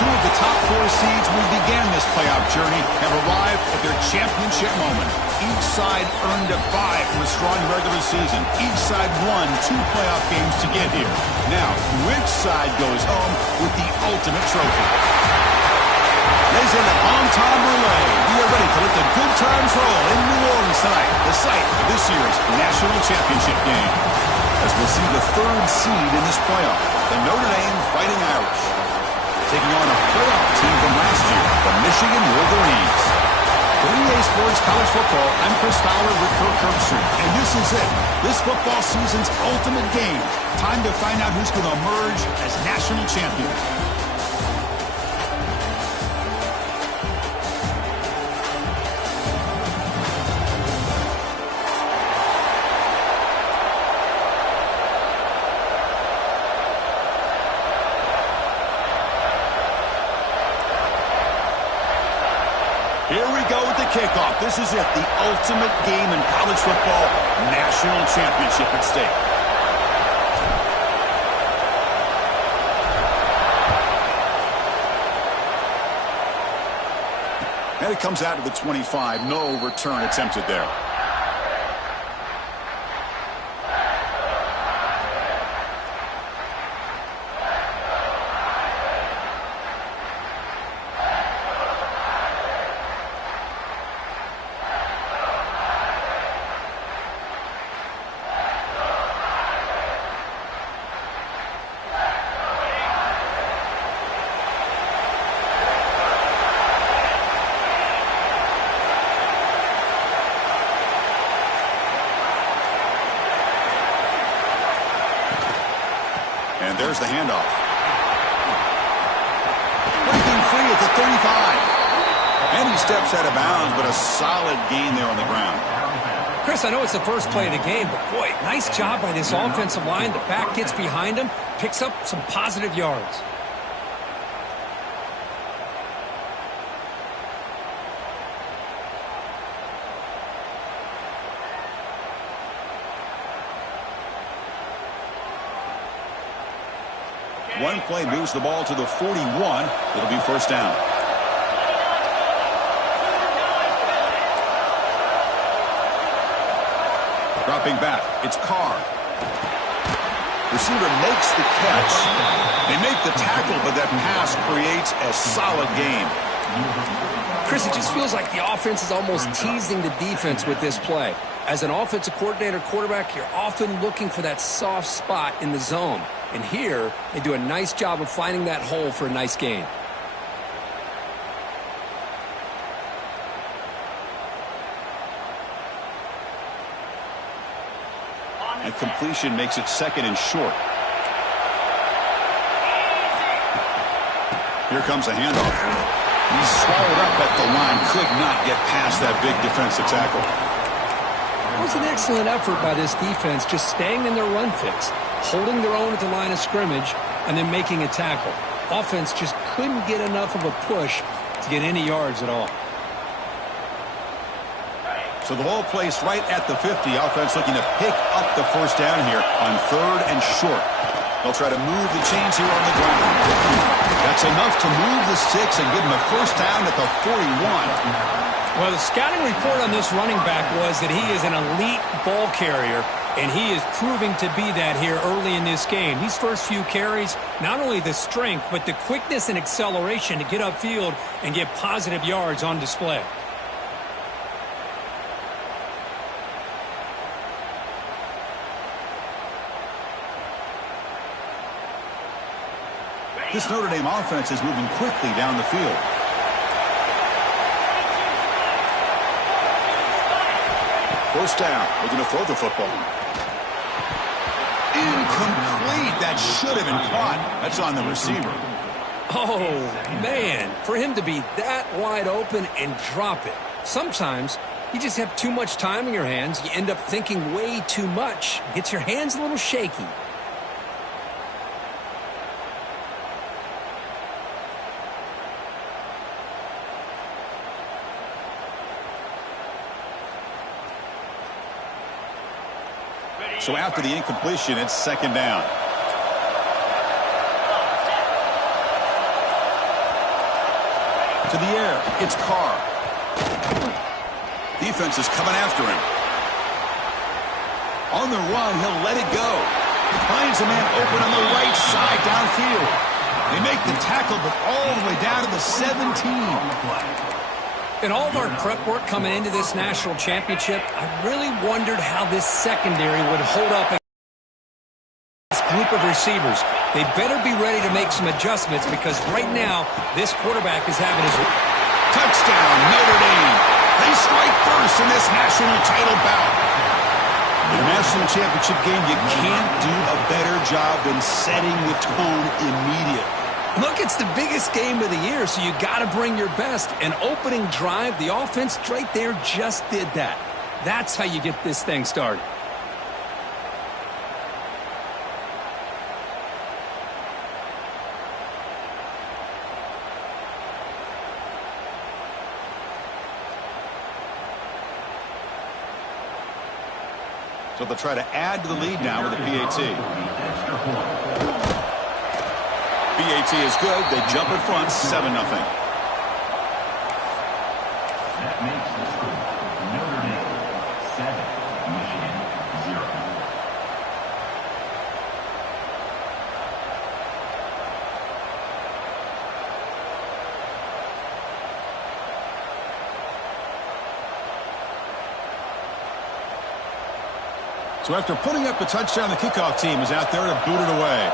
Two of the top 4 seeds who began this playoff journey have arrived at their championship moment. Each side earned a bye from a strong regular season. Each side won 2 playoff games to get here. Now, which side goes home with the ultimate trophy? Lays in the bon-ton relay. We are ready to let the good times roll in New Orleans tonight, the site of this year's national championship game. As we'll see the 3rd seed in this playoff, the Notre Dame Fighting Irish, taking on a playoff team from last year, the Michigan Wolverines. For EA Sports College Football, I'm Chris Fowler with Kirk Herbstreit, and this is it. This football season's ultimate game. Time to find out who's going to emerge as national champion. Here we go with the kickoff. This is it, the ultimate game in college football, national championship at stake. And it comes out to the 25. No return attempted there. And there's the handoff. Breaking free at the 35. And he steps out of bounds, but a solid gain there on the ground. Chris, I know it's the first play of the game, but boy, nice job by this offensive line. The back gets behind him, picks up some positive yards. One play moves the ball to the 41. It'll be first down. Dropping back, it's Carr. Receiver makes the catch. They make the tackle, but that pass creates a solid gain. Chris, it just feels like the offense is almost teasing the defense with this play. As an offensive coordinator, quarterback, you're often looking for that soft spot in the zone. And here, they do a nice job of finding that hole for a nice gain. And completion makes it second and short. Here comes a handoff. He's swallowed up at the line. Could not get past that big defensive tackle. It was an excellent effort by this defense, just staying in their run fix, holding their own at the line of scrimmage, and then making a tackle. Offense just couldn't get enough of a push to get any yards at all. So the ball placed right at the 50. Offense looking to pick up the first down here on 3rd and short. They'll try to move the chains here on the ground. That's enough to move the sticks and give them a first down at the 41. Well, the scouting report on this running back was that he is an elite ball carrier, and he is proving to be that here early in this game. These first few carries, not only the strength, but the quickness and acceleration to get upfield and get positive yards on display. This Notre Dame offense is moving quickly down the field. First down. We're going to throw the football. Incomplete. That should have been caught. That's on the receiver. Oh, man. For him to be that wide open and drop it. Sometimes you just have too much time in your hands. You end up thinking way too much. Gets your hands a little shaky. So after the incompletion, it's second down. To the air, it's Carr. Defense is coming after him. On the run, he'll let it go. Finds a man open on the right side downfield. They make the tackle, but all the way down to the 17. In all of our prep work coming into this national championship, I really wondered how this secondary would hold up against this group of receivers. They better be ready to make some adjustments because right now, this quarterback is having his touchdown, Notre Dame. They strike first in this national title bout. In a national championship game, you can't do a better job than setting the tone immediately. Look, it's the biggest game of the year, so you got to bring your best. An opening drive, the offense right there just did that. That's how you get this thing started. So they'll try to add to the lead now with a PAT. PAT is good. They jump in front, 7-0. That makes the score Notre Dame 7, Michigan 0. So after putting up the touchdown, the kickoff team is out there to boot it away.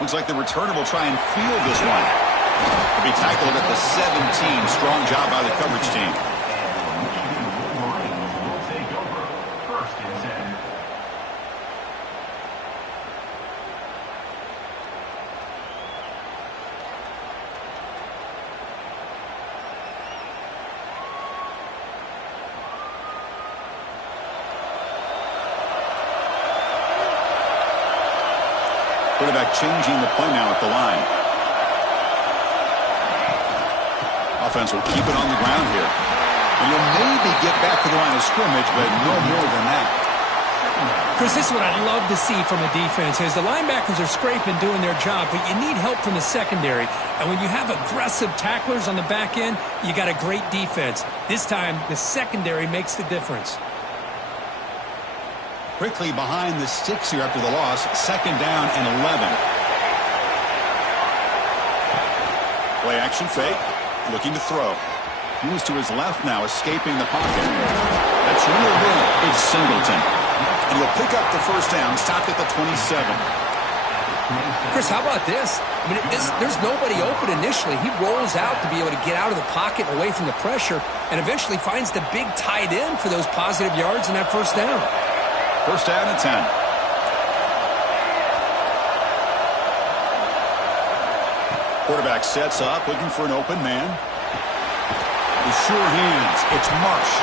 Looks like the returner will try and field this one. He'll be tackled at the 17. Strong job by the coverage team. Quarterback changing the play now at the line. Offense will keep it on the ground here. And you'll maybe get back to the line of scrimmage, but no more than that. Chris, this is what I love to see from a defense is the linebackers are scraping, doing their job, but you need help from the secondary. And when you have aggressive tacklers on the back end, you got a great defense. This time, the secondary makes the difference. Quickly behind the sticks here after the loss. 2nd down and 11. Play action fake. Looking to throw. Moves to his left now, escaping the pocket. That's real good. It's Singleton. And he'll pick up the first down, stopped at the 27. Chris, how about this? I mean, there's nobody open initially. He rolls out to be able to get out of the pocket away from the pressure and eventually finds the big tight end for those positive yards in that first down. 1st down and 10. Quarterback sets up, looking for an open man. With sure hands, it's Marsh.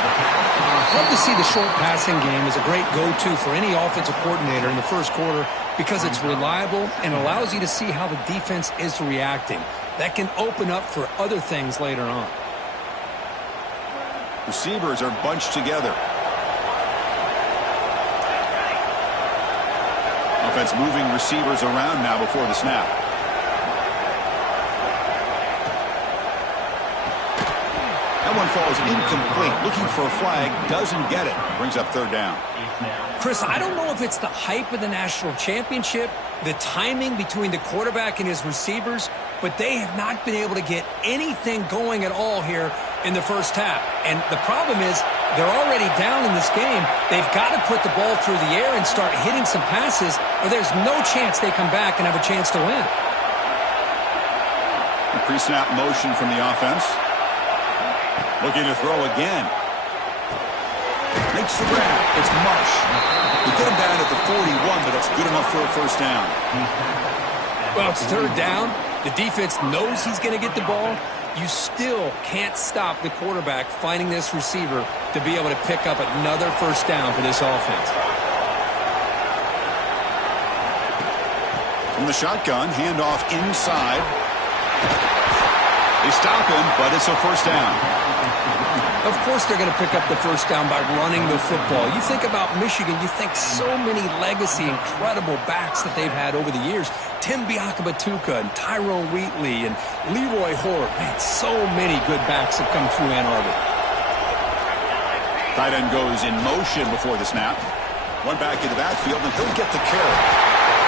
Love to see the short passing game as a great go-to for any offensive coordinator in the first quarter because it's reliable and allows you to see how the defense is reacting. That can open up for other things later on. Receivers are bunched together. Offense moving receivers around now before the snap. That one falls incomplete. Looking for a flag. Doesn't get it. Brings up 3rd down. Chris, I don't know if it's the hype of the national championship, the timing between the quarterback and his receivers, but they have not been able to get anything going at all here in the first half. And the problem is they're already down in this game. They've got to put the ball through the air and start hitting some passes, or there's no chance they come back and have a chance to win. The pre-snap motion from the offense. Looking to throw again. Makes the grab. It's Marsh. We get him down at the 41, but it's good enough for a first down. Well, it's 3rd down. The defense knows he's going to get the ball. You still can't stop the quarterback finding this receiver to be able to pick up another first down for this offense. From the shotgun, handoff inside. They stop him, but it's a first down. Of course they're going to pick up the first down by running the football. You think about Michigan, you think so many legacy, incredible backs that they've had over the years. Tim Biakabatuka and Tyrone Wheatley and Leroy Horde. Man, so many good backs have come through Ann Arbor. Tight end goes in motion before the snap. One back in the backfield, and he'll get the carry.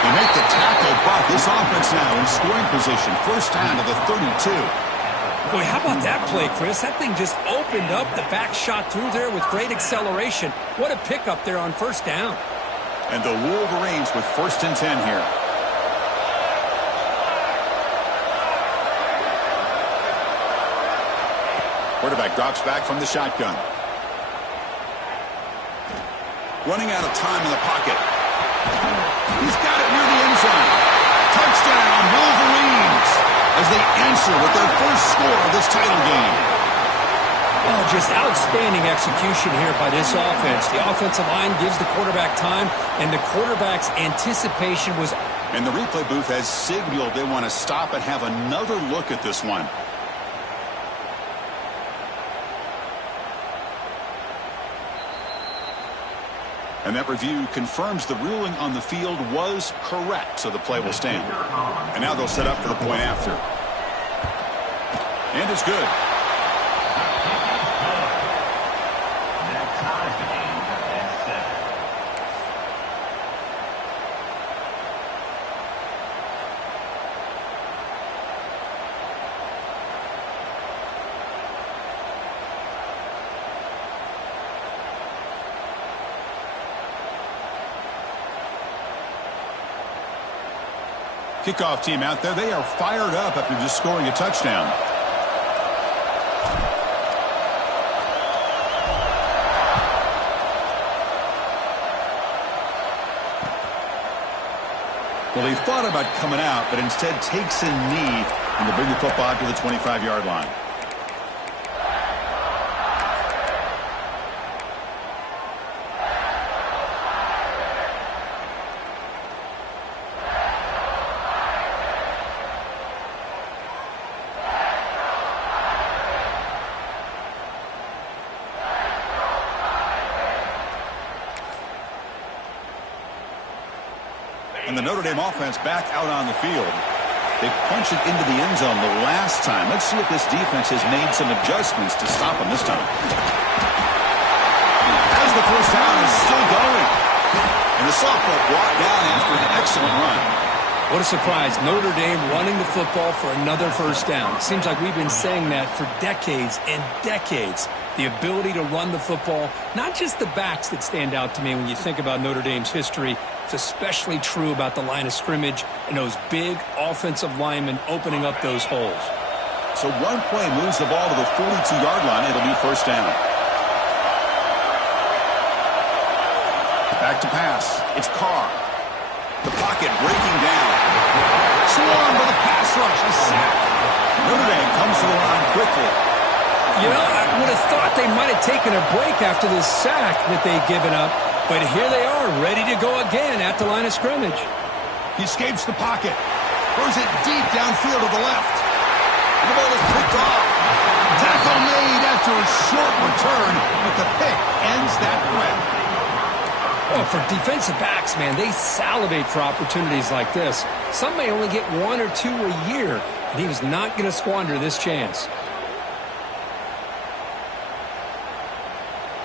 They make the tackle, but this offense now in scoring position. First down to the 32. Boy, how about that play, Chris? That thing just opened up. The back shot through there with great acceleration. What a pickup there on first down. And the Wolverines with 1st and 10 here. Quarterback drops back from the shotgun. Running out of time in the pocket. He's got it near the end zone. Touchdown, Wolverines, as they answer with their first score of this title game. Oh, just outstanding execution here by this offense. The offensive line gives the quarterback time, and the quarterback's anticipation was... And the replay booth has signaled they want to stop and have another look at this one. And that review confirms the ruling on the field was correct, so the play will stand. And now they'll set up for the point after. And it's good. That ties the game at 7. Kickoff team out there, they are fired up after just scoring a touchdown. Well, he thought about coming out, but instead takes a knee and to bring the football to the 25-yard line. And the Notre Dame offense back out on the field. They punch it into the end zone the last time. Let's see if this defense has made some adjustments to stop them this time. As the first down is still going. And the sophomore brought down after an excellent run. What a surprise. Notre Dame running the football for another first down. Seems like we've been saying that for decades and decades. The ability to run the football, not just the backs that stand out to me when you think about Notre Dame's history. It's especially true about the line of scrimmage and those big offensive linemen opening up those holes. So one play moves the ball to the 42-yard line. It'll be first down. Back to pass. It's Carr. The pocket breaking down. Swarmed by the pass rush. A sack. Notre Dame comes to the line quickly. You know, I would have thought they might have taken a break after this sack that they've given up, but here they are, ready to go again at the line of scrimmage. He escapes the pocket. Throws it deep downfield to the left. And the ball is picked off. Tackle made after a short return, but the pick ends that threat. Oh, for defensive backs, man, they salivate for opportunities like this. Some may only get 1 or 2 a year, and he was not going to squander this chance.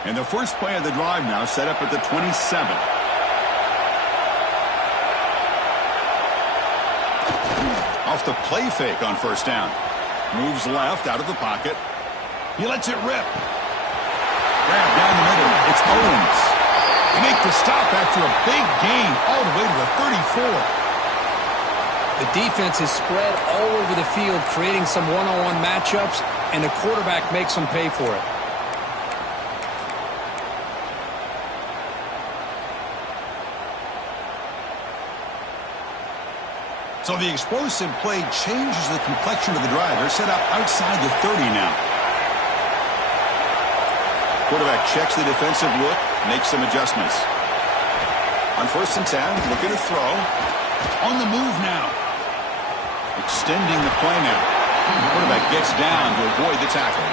And the first play of the drive now set up at the 27. Off the play fake on first down. Moves left out of the pocket. He lets it rip. Grab down the middle. It's Owens. They make the stop after a big gain all the way to the 34. The defense is spread all over the field, creating some one-on-one matchups, and the quarterback makes them pay for it. So the explosive play changes the complexion of the drive. They're set up outside the 30 now. Quarterback checks the defensive look, makes some adjustments. On first and 10, looking to throw. On the move now. Extending the play now. The quarterback gets down to avoid the tackle.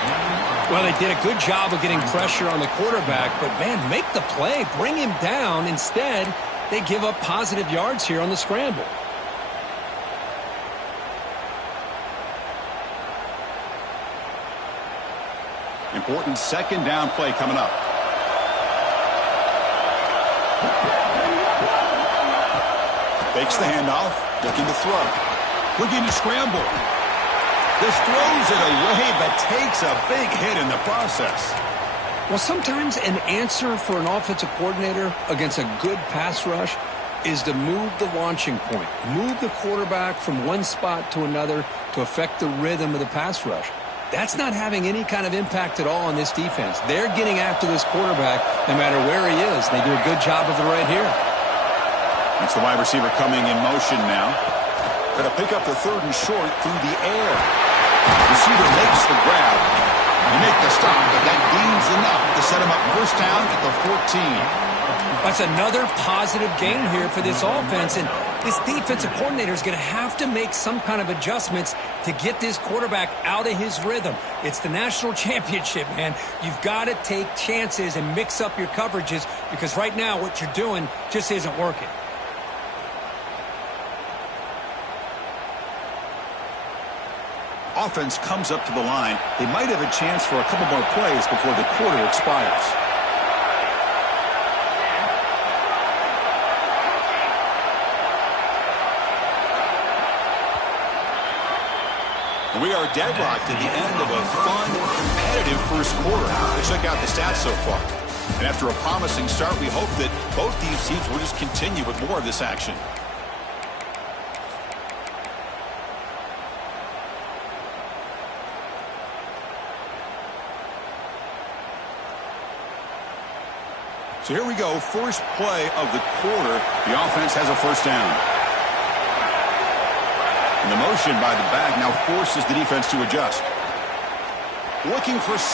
Well, they did a good job of getting pressure on the quarterback, but, man, make the play. Bring him down. Instead, they give up positive yards here on the scramble. Important second down play coming up. Fakes the handoff, looking to throw. Looking to scramble. This throws it away, but takes a big hit in the process. Well, sometimes an answer for an offensive coordinator against a good pass rush is to move the launching point. Move the quarterback from one spot to another to affect the rhythm of the pass rush. That's not having any kind of impact at all on this defense. They're getting after this quarterback no matter where he is. They do a good job of it right here. That's the wide receiver coming in motion now. Going to pick up the third and short through the air. Receiver makes the grab. You make the stop, but that gains enough to set him up first down at the 14. That's another positive gain here for this offense, and this defensive coordinator is going to have to make some kind of adjustments to get this quarterback out of his rhythm. It's the national championship, man. You've got to take chances and mix up your coverages because right now what you're doing just isn't working. Offense comes up to the line. They might have a chance for a couple more plays before the quarter expires. We are deadlocked at the end of a fun, competitive first quarter. Let's check out the stats so far. And after a promising start, we hope that both these teams will just continue with more of this action. So here we go, first play of the quarter. The offense has a first down. And the motion by the back now forces the defense to adjust. Looking for 6.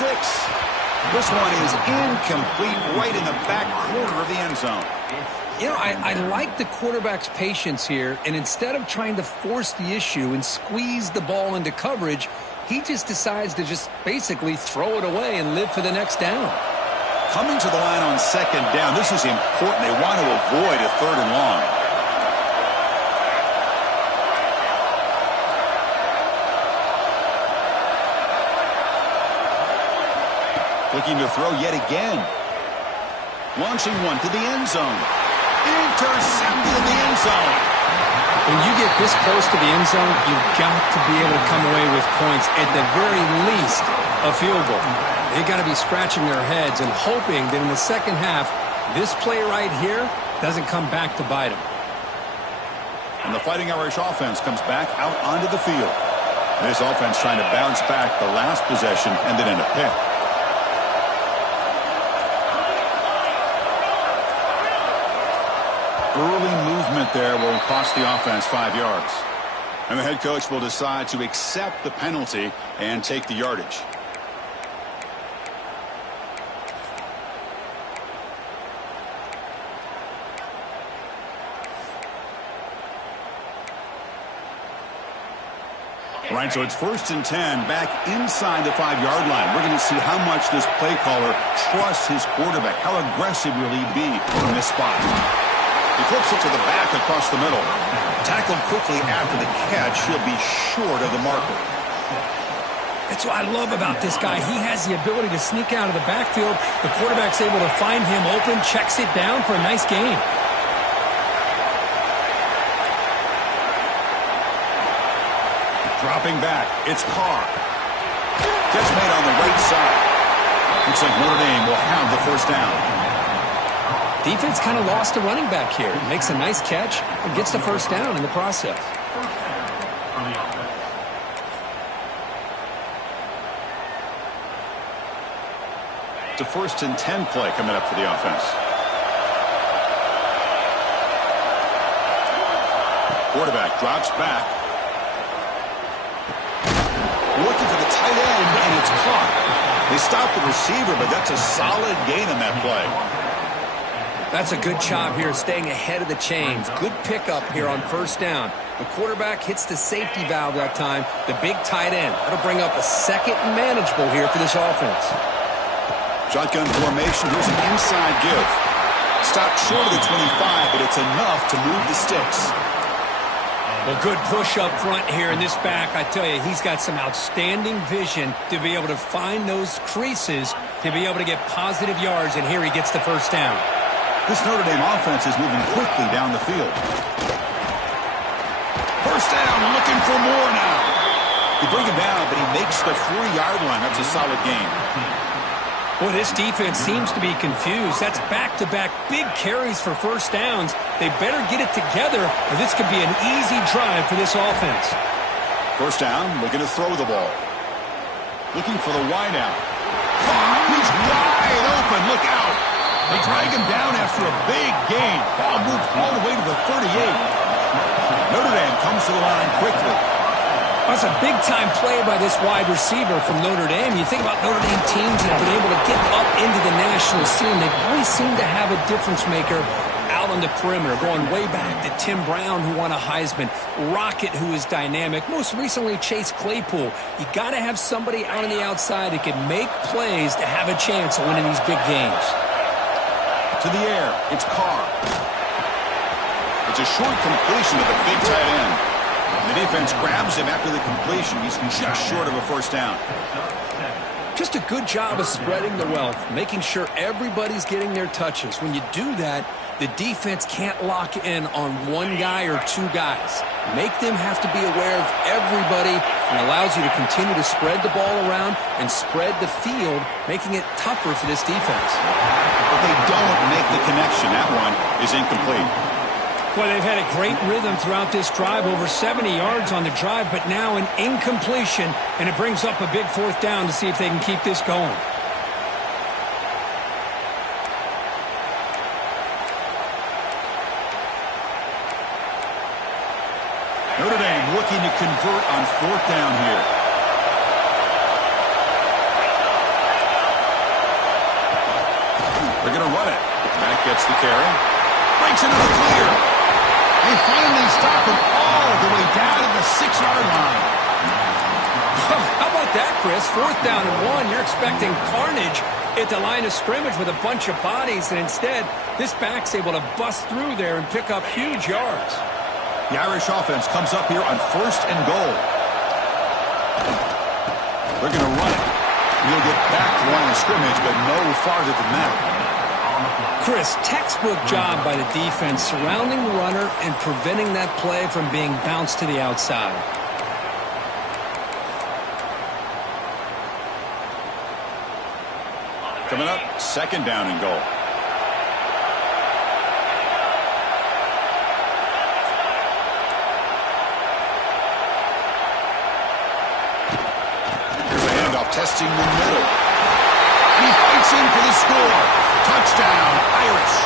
This one is incomplete right in the back corner of the end zone. You know, I like the quarterback's patience here, and instead of trying to force the issue and squeeze the ball into coverage, he just decides to just basically throw it away and live for the next down. Coming to the line on second down, this is important. They want to avoid a third and long. Looking to throw yet again. Launching one to the end zone. Intercepted in the end zone. When you get this close to the end zone, you've got to be able to come away with points. At the very least, a field goal. They got to be scratching their heads and hoping that in the second half, this play right here doesn't come back to bite them. And the Fighting Irish offense comes back out onto the field. This offense trying to bounce back the last possession and then in a pick. Early movement there will cost the offense 5 yards. And the head coach will decide to accept the penalty and take the yardage. All right, so it's 1st and 10 back inside the 5-yard line. We're going to see how much this play caller trusts his quarterback. How aggressive will he be in this spot? He flips it to the back across the middle. Tackled quickly after the catch. He'll be short of the marker. That's what I love about this guy. He has the ability to sneak out of the backfield. The quarterback's able to find him open, checks it down for a nice gain. Dropping back, it's Carr. Gets made on the right side. Looks like Notre Dame will have the first down. Defense kind of lost a running back here. Makes a nice catch and gets the first down in the process. It's a 1st and 10 play coming up for the offense. Quarterback drops back. Looking for the tight end, and it's caught. They stopped the receiver, but that's a solid gain on that play. That's a good job here staying ahead of the chains. Good pickup here on first down. The quarterback hits the safety valve that time, the big tight end. That'll bring up a second and manageable here for this offense. Shotgun formation. Here's an inside give. Stopped short of the 25, but it's enough to move the sticks. Well, good push up front here in this back. I tell you, he's got some outstanding vision to be able to find those creases, to be able to get positive yards, and here he gets the first down. This Notre Dame offense is moving quickly down the field. First down, looking for more now. They bring him down, but he makes the 4-yard line. That's a solid gain. Boy, this defense seems to be confused. That's back-to-back big carries for first downs. They better get it together, or this could be an easy drive for this offense. First down, looking to throw the ball. Looking for the wideout. He's wide open. Look out. They drag him down after a big gain. Ball moved all the way to the 38. Notre Dame comes to the line quickly. That's a big-time play by this wide receiver from Notre Dame. You think about Notre Dame teams that have been able to get up into the national scene. They always seem to have a difference-maker out on the perimeter, going way back to Tim Brown, who won a Heisman, Rocket, who is dynamic, most recently Chase Claypool. You got to have somebody out on the outside that can make plays to have a chance of winning these big games. To the air, it's Carr. It's a short completion to the big tight end. The defense grabs him after the completion. He's just short of a first down. Just a good job of spreading the wealth, making sure everybody's getting their touches. When you do that, the defense can't lock in on one guy or two guys. Make them have to be aware of everybody, and allows you to continue to spread the ball around and spread the field, making it tougher for this defense. But they don't make the connection. That one is incomplete. Well, they've had a great rhythm throughout this drive, over 70 yards on the drive, but now an incompletion, and it brings up a big fourth down to see if they can keep this going. Notre Dame looking to convert on fourth down here. They're going to run it. That gets the carry. Breaks into the clear. They finally stop him all the way down to the 6-yard line. How about that, Chris? Fourth down and 1. You're expecting carnage at the line of scrimmage with a bunch of bodies, and instead, this back's able to bust through there and pick up huge yards. The Irish offense comes up here on first and goal. They're going to run it. He'll get back to the line of scrimmage, but no farther than that. Chris, textbook job by the defense surrounding the runner and preventing that play from being bounced to the outside. Coming up, second down and goal. Here's a handoff testing the middle. He fights in for the score. Touchdown, Irish.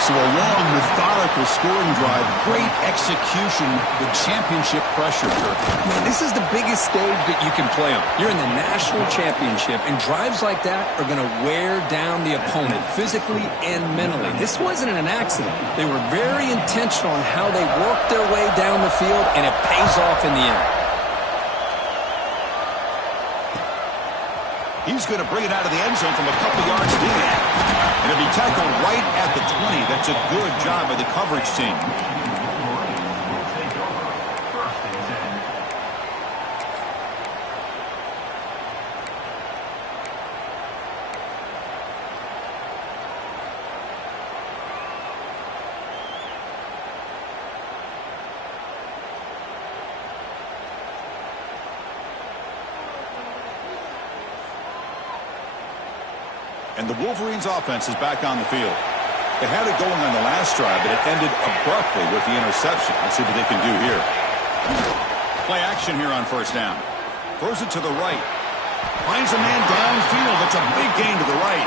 So a long, methodical scoring drive. Great execution with championship pressure. Man, this is the biggest stage that you can play on. You're in the national championship, and drives like that are going to wear down the opponent physically and mentally. This wasn't an accident. They were very intentional on how they worked their way down the field, and it pays off in the end. He's going to bring it out of the end zone from a couple yards deep. And it'll be tackled right at the 20. That's a good job by the coverage team. And the Wolverines' offense is back on the field. They had it going on the last drive, but it ended abruptly with the interception. Let's see what they can do here. Play action here on first down. Throws it to the right. Finds a man downfield. It's a big gain to the right.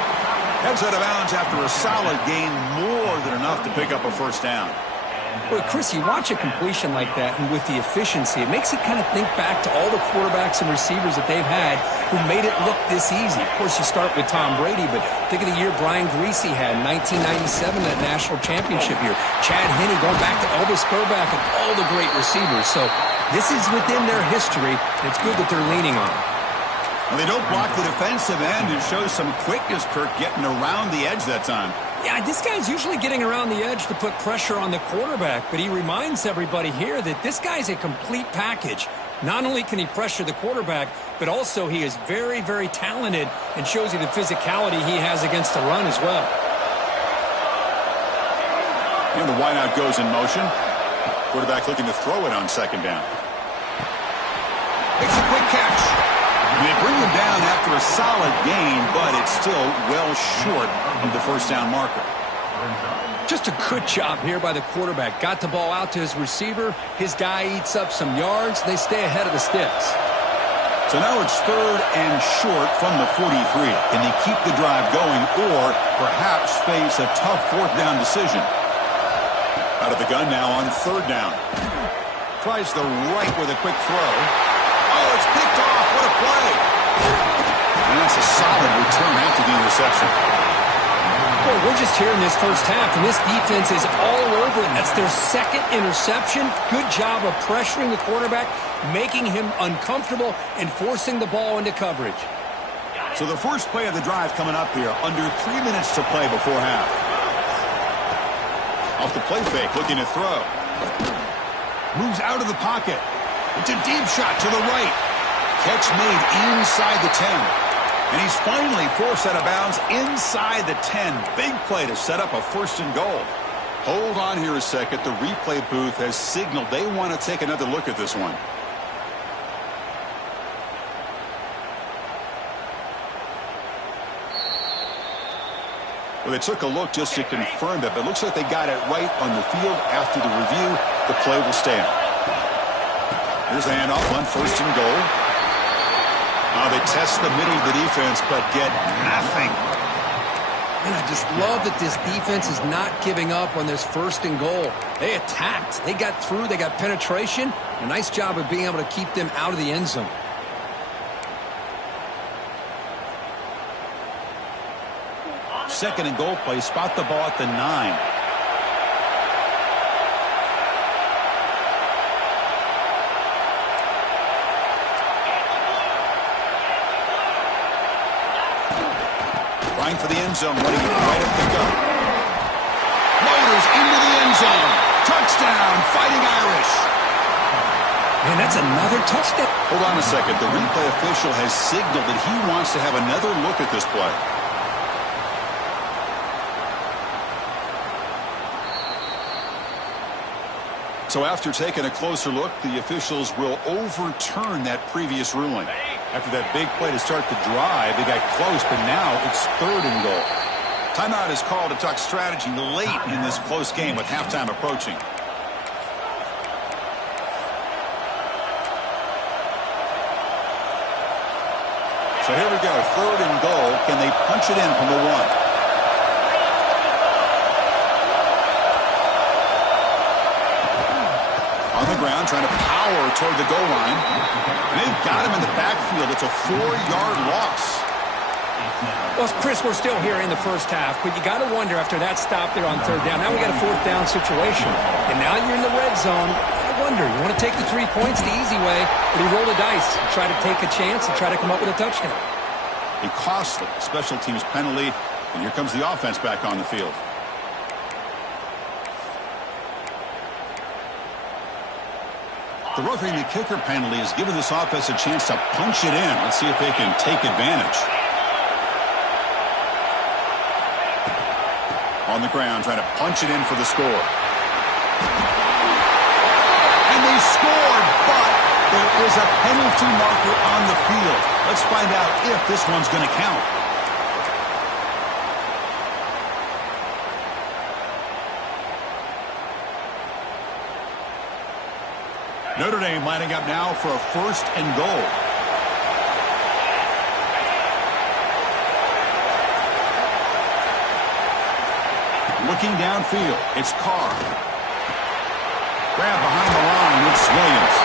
Heads out of bounds after a solid gain, more than enough to pick up a first down. Well, Chris, you watch a completion like that, and with the efficiency, it makes you kind of think back to all the quarterbacks and receivers that they've had who made it look this easy. Of course, you start with Tom Brady, but think of the year Brian Greasy had in 1997, that national championship year. Chad Henne, going back to Elvis Grbac and all the great receivers. So this is within their history, and it's good that they're leaning on it. Well, they don't block the defensive end and show some quickness, Kirk, getting around the edge that time. Yeah, this guy's usually getting around the edge to put pressure on the quarterback, but he reminds everybody here that this guy's a complete package. Not only can he pressure the quarterback, but also he is very, very talented and shows you the physicality he has against the run as well. And the wideout goes in motion. Quarterback looking to throw it on second down. Makes a quick catch. They bring him down after a solid gain, but it's still well short of the first down marker. Just a good job here by the quarterback. Got the ball out to his receiver. His guy eats up some yards. They stay ahead of the sticks. So now it's third and short from the 43. Can they keep the drive going or perhaps face a tough fourth down decision? Out of the gun now on third down. Tries the right with a quick throw. Oh, it's picked off. What a play. And that's a solid return after the interception. Well, we're just here in this first half, and this defense is all over it. That's their second interception. Good job of pressuring the quarterback, making him uncomfortable, and forcing the ball into coverage. So the first play of the drive coming up here, under 3 minutes to play before half. Off the play fake, looking to throw. Moves out of the pocket. It's a deep shot to the right. Catch made inside the 10. And he's finally forced out of bounds inside the 10. Big play to set up a first and goal. Hold on here a second. The replay booth has signaled they want to take another look at this one. Well, they took a look just to confirm that, but it looks like they got it right on the field. After the review, the play will stand. Here's the handoff on first and goal. They test the middle of the defense, but get nothing. And I just love that this defense is not giving up on this first and goal. They attacked. They got through. They got penetration. A nice job of being able to keep them out of the end zone. Second and goal play. Spot the ball at the 9. Trying for the end zone, running it right up the gut. Motors into the end zone. Touchdown, Fighting Irish. Man, that's another touchdown. Hold on a second. The replay official has signaled that he wants to have another look at this play. So after taking a closer look, the officials will overturn that previous ruling. After that big play to start the drive, they got close, but now it's third and goal. Timeout is called to talk strategy late in this close game with halftime approaching. So here we go, third and goal. Can they punch it in from the 1? On the ground, trying to power toward the goal line. And they've got him in the backfield. It's a 4-yard loss. Well, Chris, we're still here in the first half, but you got to wonder after that stop there on third down. Now we got a fourth down situation. And now you're in the red zone. I wonder, you want to take the 3 points the easy way, or do you roll the dice and try to take a chance and try to come up with a touchdown? A costly special teams penalty. And here comes the offense back on the field. The roughing the kicker penalty has given this offense a chance to punch it in. Let's see if they can take advantage. On the ground, trying to punch it in for the score. And they scored, but there is a penalty marker on the field. Let's find out if this one's going to count. Notre Dame lining up now for a first and goal. Looking downfield, it's Carr. Grab behind the line with Williams.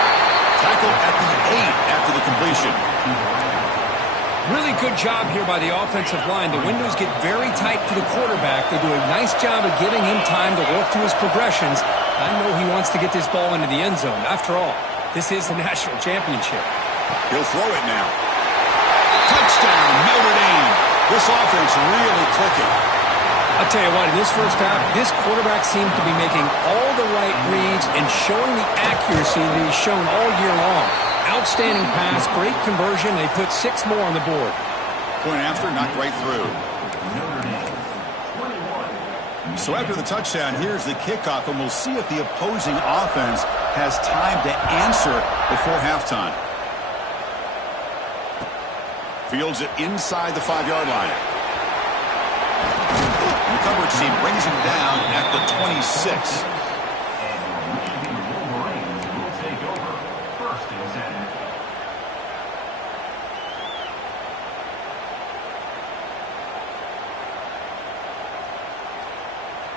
Tackle at the 8 after the completion. Really good job here by the offensive line. The windows get very tight to the quarterback. They do a nice job of giving him time to work through his progressions. I know he wants to get this ball into the end zone. After all, this is the national championship. He'll throw it now. Touchdown, Notre Dame. This offense really clicking. I'll tell you what, in this first half, this quarterback seems to be making all the right reads and showing the accuracy that he's shown all year long. Outstanding pass, great conversion. They put 6 more on the board. Point after, knocked right through. So after the touchdown, here's the kickoff, and we'll see if the opposing offense has time to answer before halftime. Fields it inside the 5-yard line. The coverage team brings him down at the 26.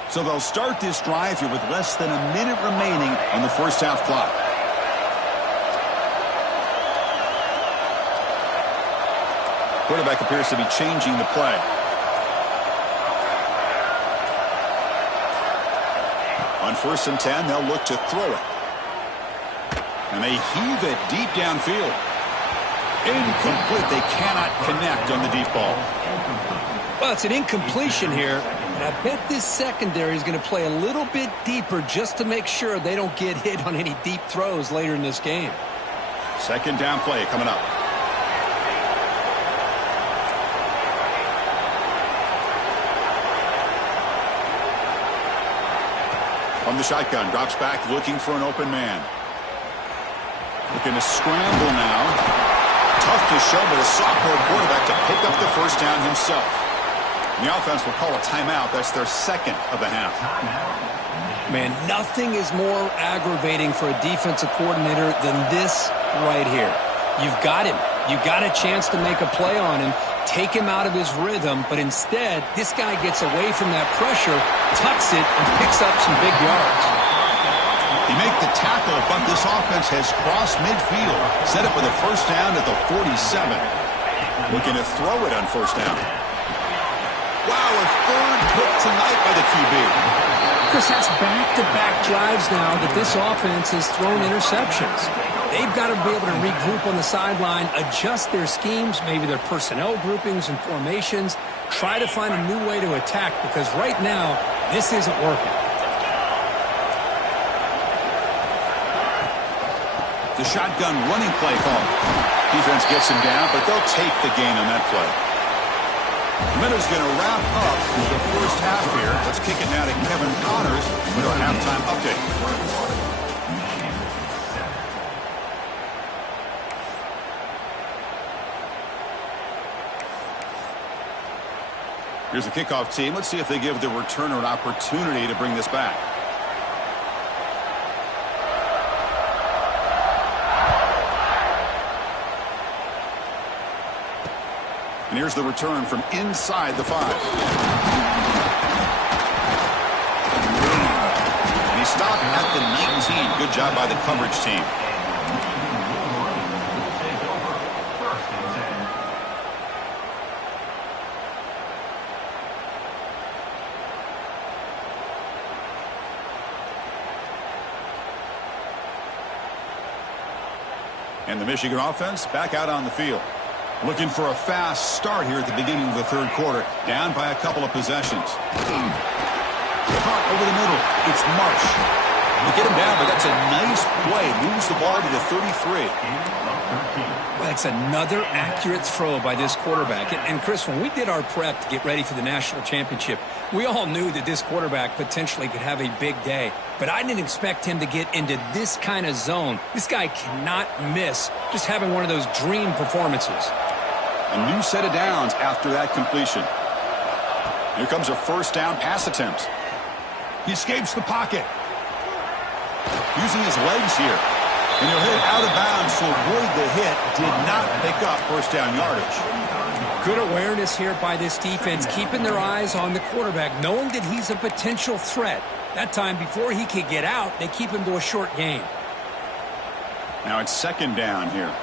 So they'll start this drive here with less than a minute remaining on the first half clock. Quarterback appears to be changing the play. On 1st and 10, they'll look to throw it. And they heave it deep downfield. Incomplete. They cannot connect on the deep ball. Well, it's an incompletion here. And I bet this secondary is going to play a little bit deeper just to make sure they don't get hit on any deep throws later in this game. 2nd down play coming up. From the shotgun, drops back looking for an open man. Looking to scramble now. Tough to show, but a sophomore quarterback to pick up the first down himself. And the offense will call a timeout. That's their 2nd of the half. Man, nothing is more aggravating for a defensive coordinator than this right here. You've got him. You've got a chance to make a play on him, take him out of his rhythm, but instead, this guy gets away from that pressure, tucks it, and picks up some big yards. He make the tackle, but this offense has crossed midfield. Set up with a first down at the 47. Looking to throw it on 1st down. Wow, a 3rd pick tonight by the QB. Chris, that's back-to-back drives now that this offense has thrown interceptions. They've got to be able to regroup on the sideline, adjust their schemes, maybe their personnel groupings and formations, try to find a new way to attack, because right now, this isn't working. The shotgun running play call. Defense gets him down, but they'll take the gain on that play. The minute's going to wrap up the first half here. Let's kick it now to Kevin Connors with our halftime update. Here's the kickoff team. Let's see if they give the returner an opportunity to bring this back. And here's the return from inside the 5. And he stopped at the 19. Good job by the coverage team. And the Michigan offense back out on the field. Looking for a fast start here at the beginning of the 3rd quarter. Down by a couple of possessions. Caught over the middle. It's Marsh. They get him down, but that's a nice play. Moves the ball to the 33. That's another accurate throw by this quarterback. And Chris, when we did our prep to get ready for the national championship, we all knew that this quarterback potentially could have a big day. But I didn't expect him to get into this kind of zone. This guy cannot miss just having one of those dream performances. A new set of downs after that completion. Here comes a first down pass attempt. He escapes the pocket. Using his legs here. And he'll hit out of bounds to avoid the hit. Did not pick up first down yardage. Good awareness here by this defense, keeping their eyes on the quarterback, knowing that he's a potential threat. That time, before he could get out, they keep him to a short gain. Now it's second down here.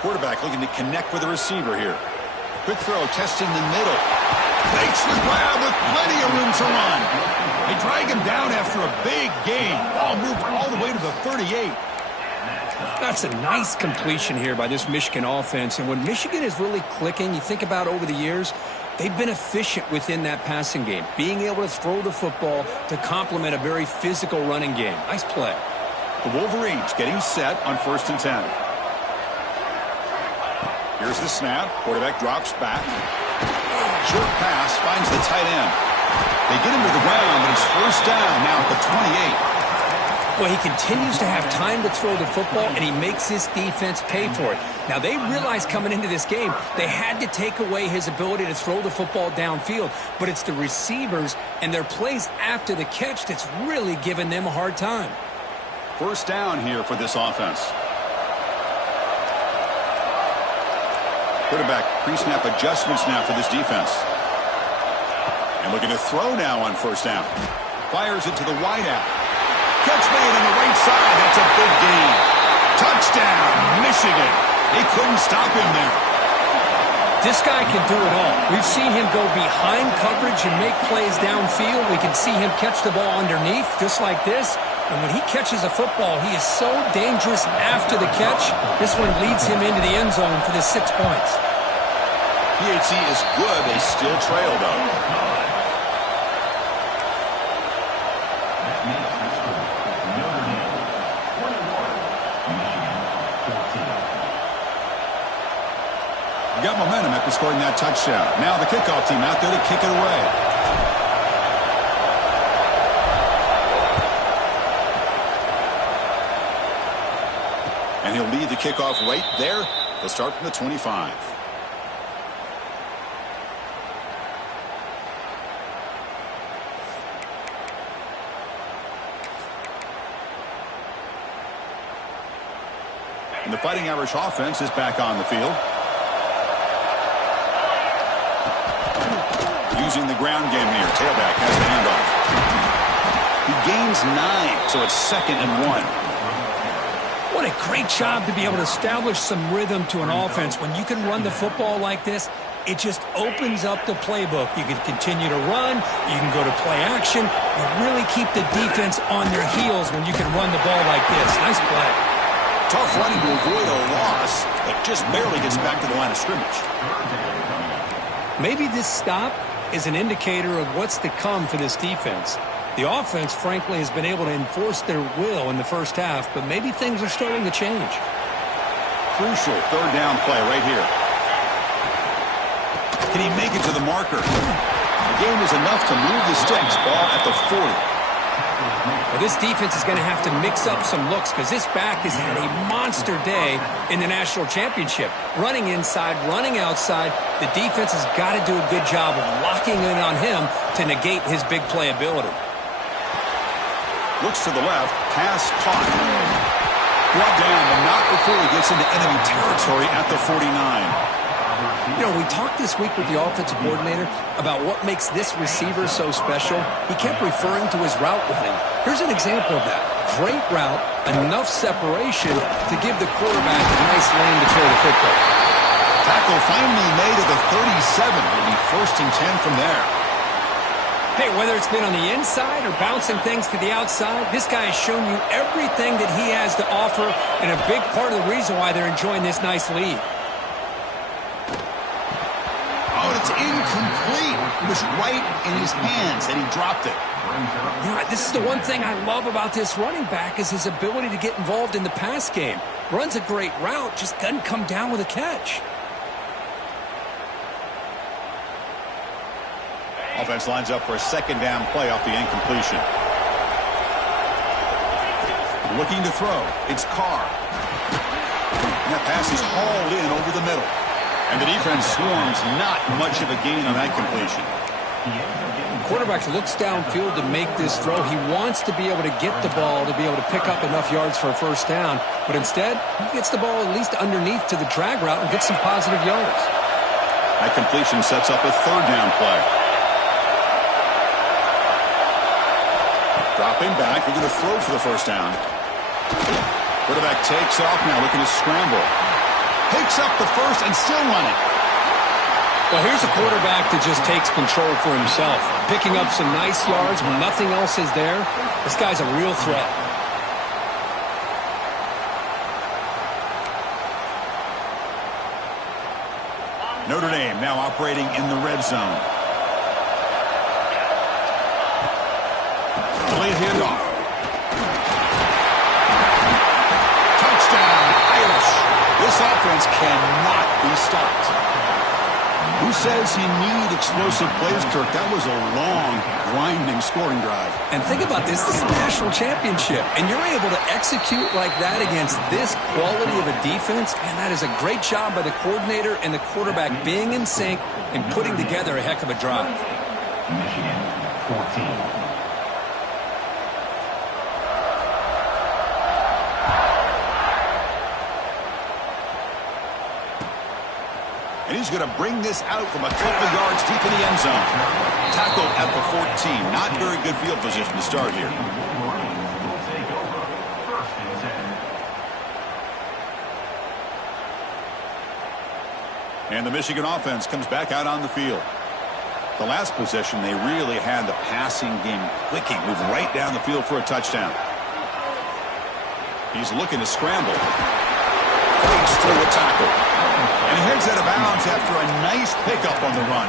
Quarterback looking to connect with the receiver here. Quick throw, testing the middle. Makes the grab with plenty of room to run. They drag him down after a big gain. Ball moved all the way to the 38. That's a nice completion here by this Michigan offense. And when Michigan is really clicking, you think about over the years, they've been efficient within that passing game, being able to throw the football to complement a very physical running game. Nice play. The Wolverines getting set on 1st and 10. Here's the snap. Quarterback drops back. Short pass finds the tight end. They get him to the ground, but it's 1st down now at the 28. Well, he continues to have time to throw the football, and he makes his defense pay for it. Now, they realized coming into this game they had to take away his ability to throw the football downfield, but it's the receivers and their plays after the catch that's really giving them a hard time. 1st down here for this offense. Quarterback pre-snap adjustments now for this defense. And looking to throw now on 1st down. Fires it to the wideout. Catch made on the right side. That's a big gain. Touchdown, Michigan. They couldn't stop him there. This guy can do it all. We've seen him go behind coverage and make plays downfield. We can see him catch the ball underneath just like this. And when he catches a football, he is so dangerous after the catch. This one leads him into the end zone for the 6 points. PHC is good. They still trail, though. Got momentum after scoring that touchdown. Now the kickoff team out there to kick it away. And he'll lead the kickoff right there. He'll start from the 25. And the Fighting Irish offense is back on the field. Using the ground game here. Tailback has the handoff. He gains 9, so it's 2nd and 1. What a great job to be able to establish some rhythm to an offense. When you can run the football like this, it just opens up the playbook. You can continue to run. You can go to play action. You really keep the defense on their heels when you can run the ball like this. Nice play. Tough running to avoid a loss, but just barely gets back to the line of scrimmage. Maybe this stop is an indicator of what's to come for this defense. The offense, frankly, has been able to enforce their will in the first half, but maybe things are starting to change. Crucial 3rd down play right here. Can he make it to the marker? The game is enough to move the sticks. Ball at the 40. Well, this defense is going to have to mix up some looks because this back has had a monster day in the national championship. Running inside, running outside. The defense has got to do a good job of locking in on him to negate his big play ability. Looks to the left. Pass caught. Brought down, but not before he gets into enemy territory at the 49. You know, we talked this week with the offensive coordinator about what makes this receiver so special. He kept referring to his route running. Here's an example of that. Great route, enough separation to give the quarterback a nice lane to throw the football. Tackle finally made at the 37. It'll be 1st and 10 from there. Hey, whether it's been on the inside or bouncing things to the outside, this guy has shown you everything that he has to offer, and a big part of the reason why they're enjoying this nice lead. Oh, it's incomplete. It was right in his hands, and he dropped it. You know, this is the one thing I love about this running back is his ability to get involved in the pass game. Runs a great route, just doesn't come down with a catch. Offense lines up for a 2nd down play off the incompletion. Looking to throw. It's Carr. And that pass is hauled in over the middle. And the defense swarms, not much of a gain on that completion. Quarterback looks downfield to make this throw. He wants to be able to get the ball to be able to pick up enough yards for a 1st down. But instead, he gets the ball at least underneath to the drag route and gets some positive yards. That completion sets up a third down play. Dropping back, they're going to throw for the first down. Quarterback takes off now, looking to scramble. Picks up the first and still running. Well, here's a quarterback that just takes control for himself, picking up some nice yards when nothing else is there. This guy's a real threat. Notre Dame now operating in the red zone. Delayed handoff. Touchdown, Irish. This offense cannot be stopped. Who says you need explosive plays, Kirk? That was a long, grinding scoring drive. And think about this. This is a national championship, and you're able to execute like that against this quality of a defense, and that is a great job by the coordinator and the quarterback being in sync and putting together a heck of a drive. Michigan, 14. And he's going to bring this out from a couple yards deep in the end zone. Tackled at the 14. Not very good field position to start here. And the Michigan offense comes back out on the field. The last possession, they really had the passing game clicking. Move right down the field for a touchdown. He's looking to scramble. Breaks through a tackle. And he heads out of bounds after a nice pickup on the run.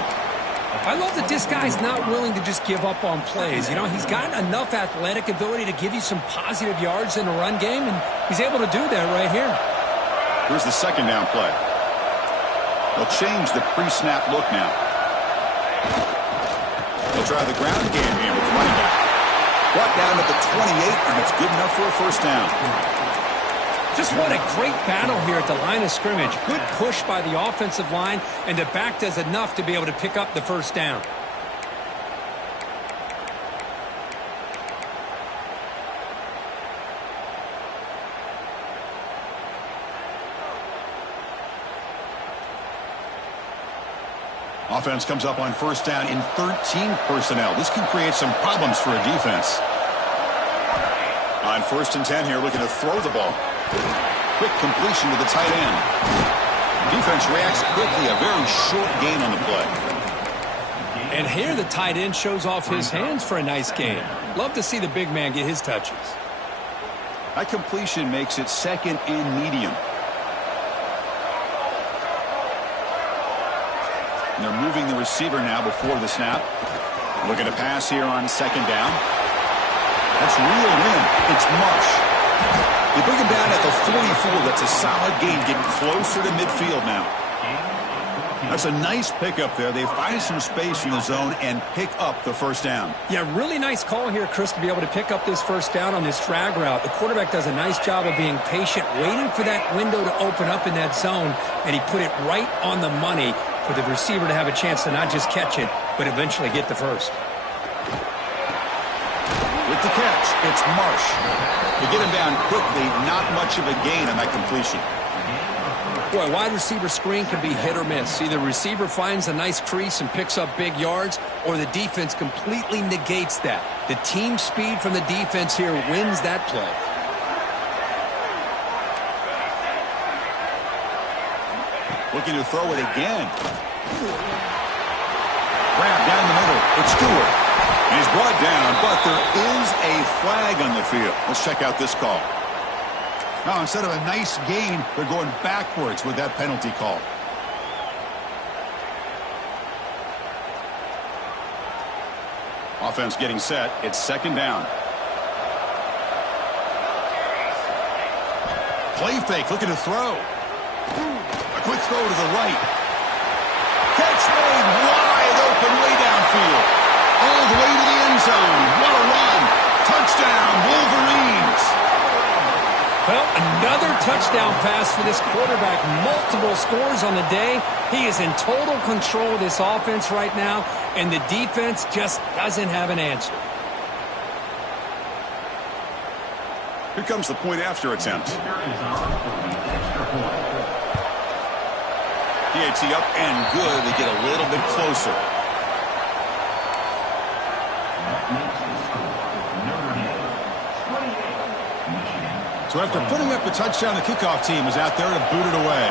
I love that this guy's not willing to just give up on plays. You know, he's got enough athletic ability to give you some positive yards in the run game, and he's able to do that right here. Here's the second down play. They'll change the pre-snap look now. They'll try the ground game here with the running back. Brought down at the 28, and it's good enough for a first down. Just what a great battle here at the line of scrimmage. Good push by the offensive line, and the back does enough to be able to pick up the first down. Offense comes up on first down in 13 personnel. This can create some problems for a defense. On first and 10 here, looking to throw the ball. Quick completion to the tight end. Defense reacts quickly. A very short gain on the play. And here the tight end shows off his hands for a nice gain. Love to see the big man get his touches. That completion makes it second and medium. And they're moving the receiver now before the snap. Looking to pass here on second down. That's reeled in. It's Marsh. They bring him down at the 44. That's a solid gain, getting closer to midfield now. That's a nice pickup there. They find some space in the zone and pick up the first down. Yeah, really nice call here, Chris, to be able to pick up this first down on this drag route. The quarterback does a nice job of being patient, waiting for that window to open up in that zone, and he put it right on the money for the receiver to have a chance to not just catch it, but eventually get the first. With the catch, it's Marsh. To get him down quickly, not much of a gain on that completion. Boy, wide receiver screen can be hit or miss. Either the receiver finds a nice crease and picks up big yards, or the defense completely negates that. The team speed from the defense here wins that play. Looking to throw it again. Grab down the middle. It's Stewart. And he's brought down, but there is a flag on the field. Let's check out this call. Now, instead of a nice gain, they're going backwards with that penalty call. Offense getting set. It's second down. Play fake, looking to throw. A quick throw to the right. Catch made wide open way downfield. All the way to the end zone. What a run. Touchdown, Wolverines. Well, another touchdown pass for this quarterback. Multiple scores on the day. He is in total control of this offense right now, and the defense just doesn't have an answer. Here comes the point after attempt. PAT up and good. They get a little bit closer. That makes the score Notre Dame 28, Michigan. So after putting up a touchdown, the kickoff team is out there to boot it away.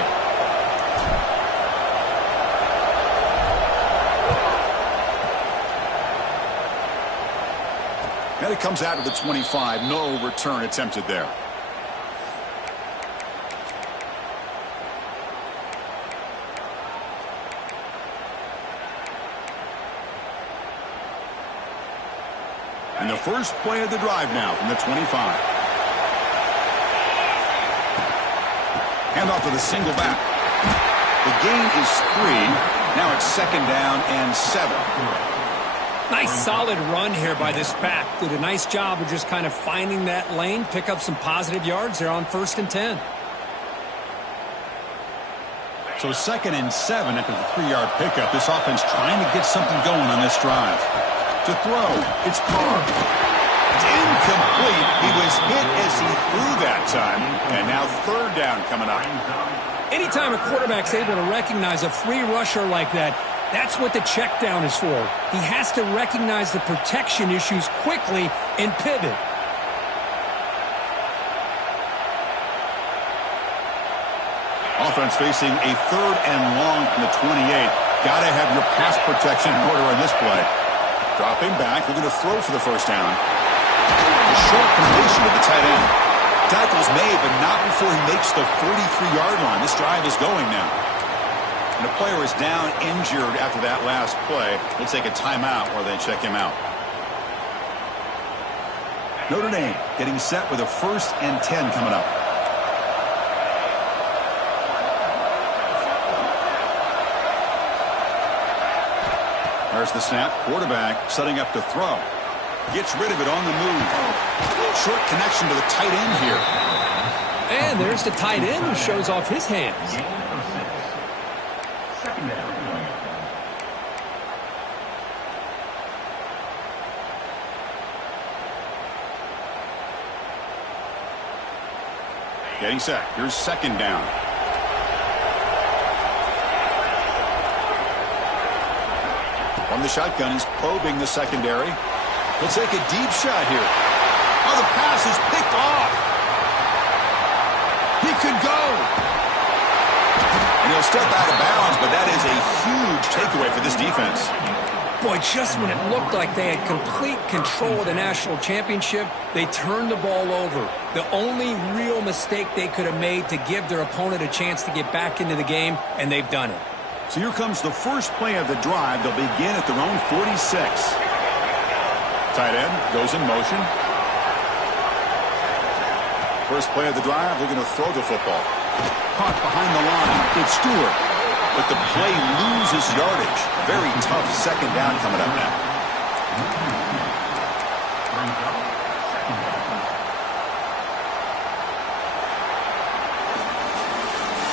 And it comes out to the 25. No return attempted there. And the first play of the drive now from the 25. Handoff with a single back. The gain is 3. Now it's 2nd down and 7. Nice solid run here by this back. Did a nice job of just kind of finding that lane, pick up some positive yards there on 1st and 10. So 2nd and 7 after the 3-yard pickup. This offense trying to get something going on this drive. To throw, it's Carr. It's incomplete. He was hit as he threw that time. And now 3rd down coming up. Anytime a quarterback's able to recognize a free rusher like that, that's what the check down is for. He has to recognize the protection issues quickly and pivot. Offense facing a 3rd and long from the 28. Got to have your pass protection in order on this play. Dropping back, looking to throw for the 1st down. A short completion to the tight end. Tackles made, but not before he makes the 43-yard line. This drive is going now. And the player is down injured after that last play. They'll take a timeout or they check him out. Notre Dame getting set with a 1st and 10 coming up. There's the snap. Quarterback setting up to throw. Gets rid of it on the move. Short connection to the tight end here. And there's the tight end who shows off his hands. Gain of 6. 2nd down. Getting set. Here's 2nd down. From the shotgun, he's probing the secondary. He'll take a deep shot here. Oh, the pass is picked off. He could go. And he'll step out of bounds, but that is a huge takeaway for this defense. Boy, just when it looked like they had complete control of the national championship, they turned the ball over. The only real mistake they could have made to give their opponent a chance to get back into the game, and they've done it. So here comes the first play of the drive. They'll begin at their own 46. Tight end goes in motion. First play of the drive, they're going to throw the football. Caught behind the line. It's Stewart. But the play loses yardage. Very tough 2nd down coming up now.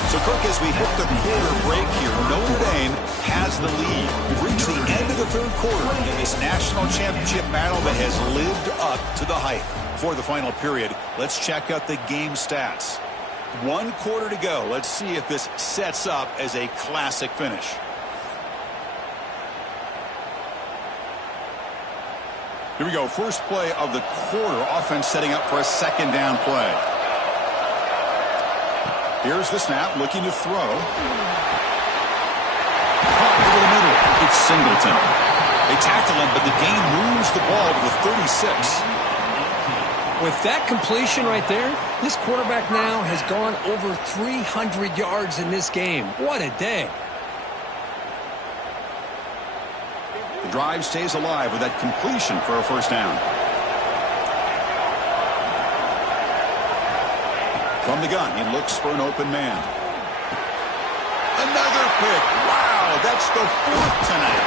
So, Kirk, as we hit the quarter break here, Notre Dame has the lead. We've reached the end of the 3rd quarter in this national championship battle that has lived up to the hype. For the final period, let's check out the game stats. 1 quarter to go. Let's see if this sets up as a classic finish. Here we go. First play of the quarter. Offense setting up for a 2nd down play. Here's the snap, looking to throw. Caught over the middle. It's Singleton. They tackle him, but the gain moves the ball to the 36. With that completion right there, this quarterback now has gone over 300 yards in this game. What a day. The drive stays alive with that completion for a 1st down. From the gun, he looks for an open man. Another pick. Wow, that's the 4th tonight.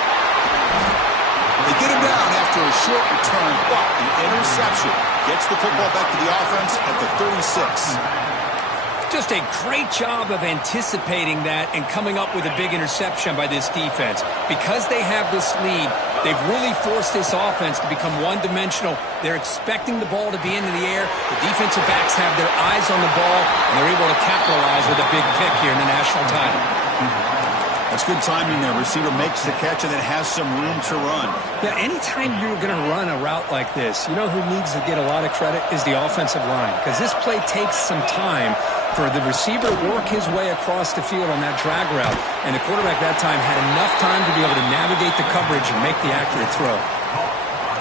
They get him down after a short return, but the interception gets the football back to the offense at the 36. Just a great job of anticipating that and coming up with a big interception by this defense. Because they have this lead, they've really forced this offense to become one-dimensional. They're expecting the ball to be into the air. The defensive backs have their eyes on the ball, and they're able to capitalize with a big pick here in the national title. That's good timing there. Receiver makes the catch and then has some room to run. Yeah, anytime you're going to run a route like this, you know who needs to get a lot of credit is the offensive line, because this play takes some time for the receiver to work his way across the field on that drag route, and the quarterback that time had enough time to be able to navigate the coverage and make the accurate throw.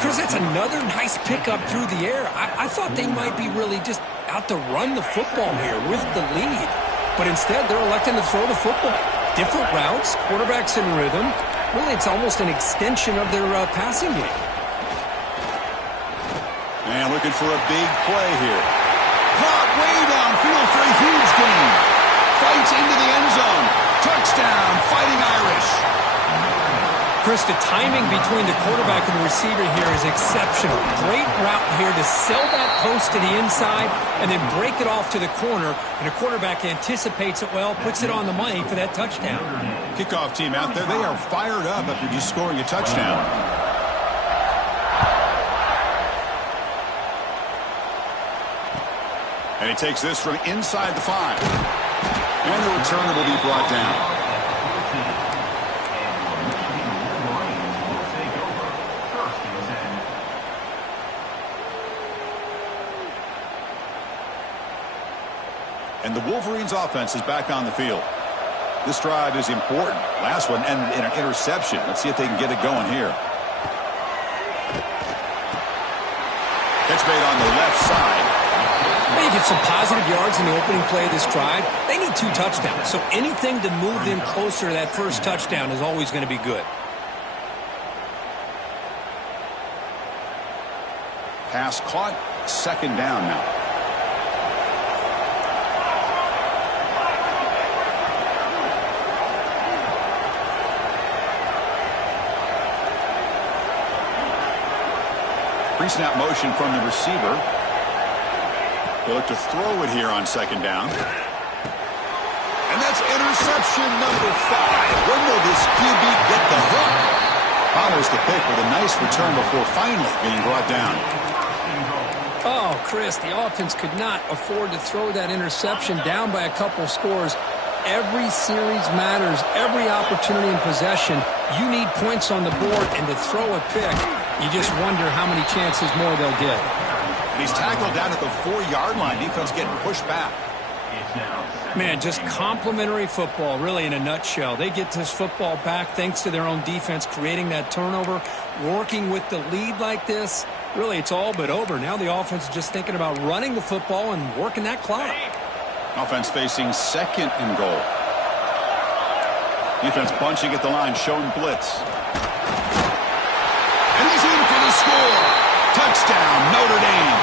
Chris, that's another nice pickup through the air. I thought they might be really just out to run the football here with the lead, but instead they're electing to throw the football. Different routes, quarterbacks in rhythm. Really, it's almost an extension of their passing game. And looking for a big play here. Caught way downfield for a huge gain. Fights into the end zone. Touchdown, Fighting Irish. Chris, the timing between the quarterback and the receiver here is exceptional. Great route here to sell that post to the inside and then break it off to the corner. And the quarterback anticipates it well, puts it on the money for that touchdown. Kickoff team out there, they are fired up after just scoring a touchdown. And he takes this from inside the 5. And the returner will be brought down. And the Wolverines offense is back on the field. This drive is important. Last one ended in an interception. Let's see if they can get it going here. Catch made on the left side. They get some positive yards in the opening play of this drive. They need 2 touchdowns, so anything to move them closer to that first touchdown is always going to be good. Pass caught. Second down now. Pre-snap motion from the receiver. They look to throw it here on second down. And that's interception number 5. When will this QB get the hook? Follows the pick with a nice return before finally being brought down. Oh, Chris, the offense could not afford to throw that interception down by a couple scores. Every series matters. Every opportunity in possession, you need points on the board, and to throw a pick, you just wonder how many chances more they'll get. And he's tackled down at the 4-yard line. Defense getting pushed back. Man, just complimentary football, really, in a nutshell. They get this football back thanks to their own defense, creating that turnover, working with the lead like this. Really, it's all but over. Now the offense is just thinking about running the football and working that clock. Offense facing second and goal. Defense bunching at the line, showing blitz. And he's in for the score. Touchdown, Notre Dame.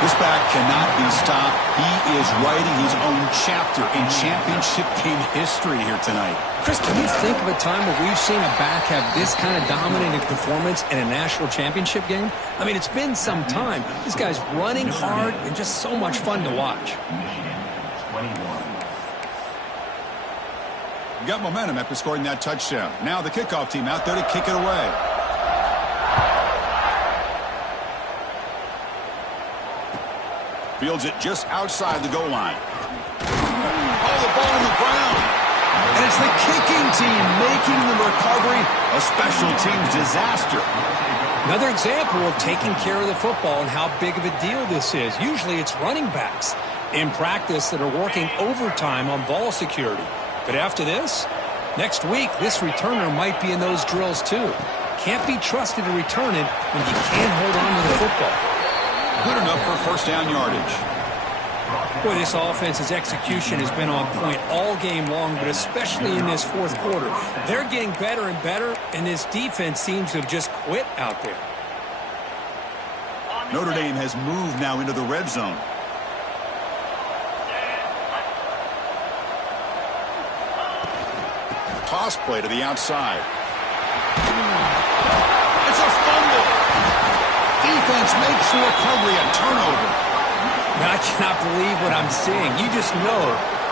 This back cannot be stopped. He is writing his own chapter in championship game history here tonight. Chris, can you think of a time where we've seen a back have this kind of dominating performance in a national championship game? I mean, it's been some time. This guy's running hard and just so much fun to watch. Got momentum after scoring that touchdown. Now the kickoff team out there to kick it away. Fields it just outside the goal line. Oh, the ball on the ground. And it's the kicking team making the recovery a special teams disaster. Another example of taking care of the football and how big of a deal this is. Usually it's running backs in practice that are working overtime on ball security. But after this, next week, this returner might be in those drills too. Can't be trusted to return it when you can't hold on to the football. Good enough for first down yardage. Boy, this offense's execution has been on point all game long, but especially in this fourth quarter. They're getting better and better, and this defense seems to have just quit out there. Notre Dame has moved now into the red zone. Toss play to the outside. It's a fumble. Defense makes the recovery a turnover. I cannot believe what I'm seeing. You just know